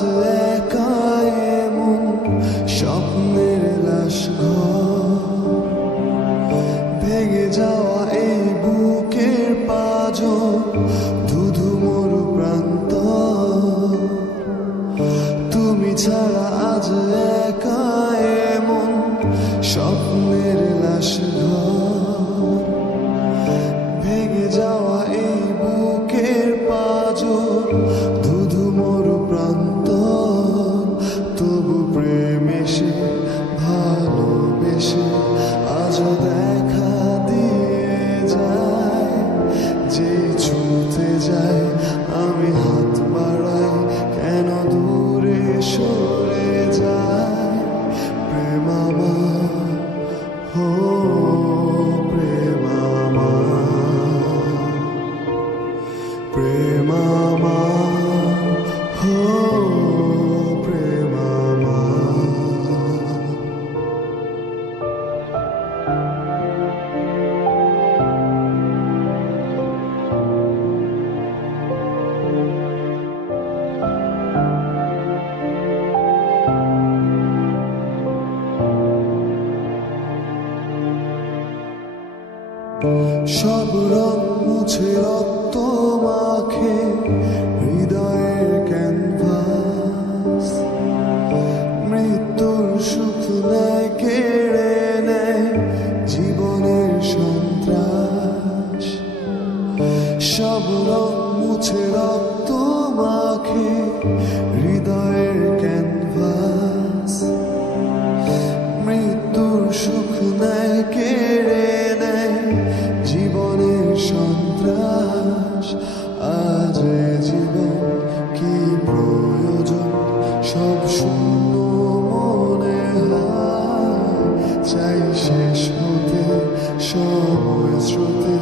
একা এমন স্বপ্নের লাশ ঘর, ভেঙে যাওয়া এই বুকের পাঁজর, ধুধু মরু প্রান্ত। তুমি ছাড়া আজ একা এমন স্বপ্নের লাশ ঘর, ভেঙে যাওয়া এই বুকের পাঁজর, ধুধু মরু প্রান্ত। তবু প্রেম এসে ভালোবেসে আজও দেখা দিয়ে যায়। যেই ছুঁতে যায় আমি হাত বাড়াই, কেন দূরে সরে যায়। প্রেম আমার, হো প্রেম আমার, প্রেম আমার, হো প্রেম আমার। সব রং মুছে রক্ত মাখে হৃদয়ের ক্যানভাস, মৃত্যুর সুখ নেয় কেড়ে নেয় জীবনের সন্ত্রাস। সব রং মুছে রক্ত মাখে হৃদয়ের ক্যানভাস, মৃত্যুর সুখ নেয় কেড়ে নেয় জীবনের সন্ত্রাস। আজ জীবন কি প্রয়োজন, সব শূন্য মনে হয়। চাই শেষ হতে সময় স্রোতে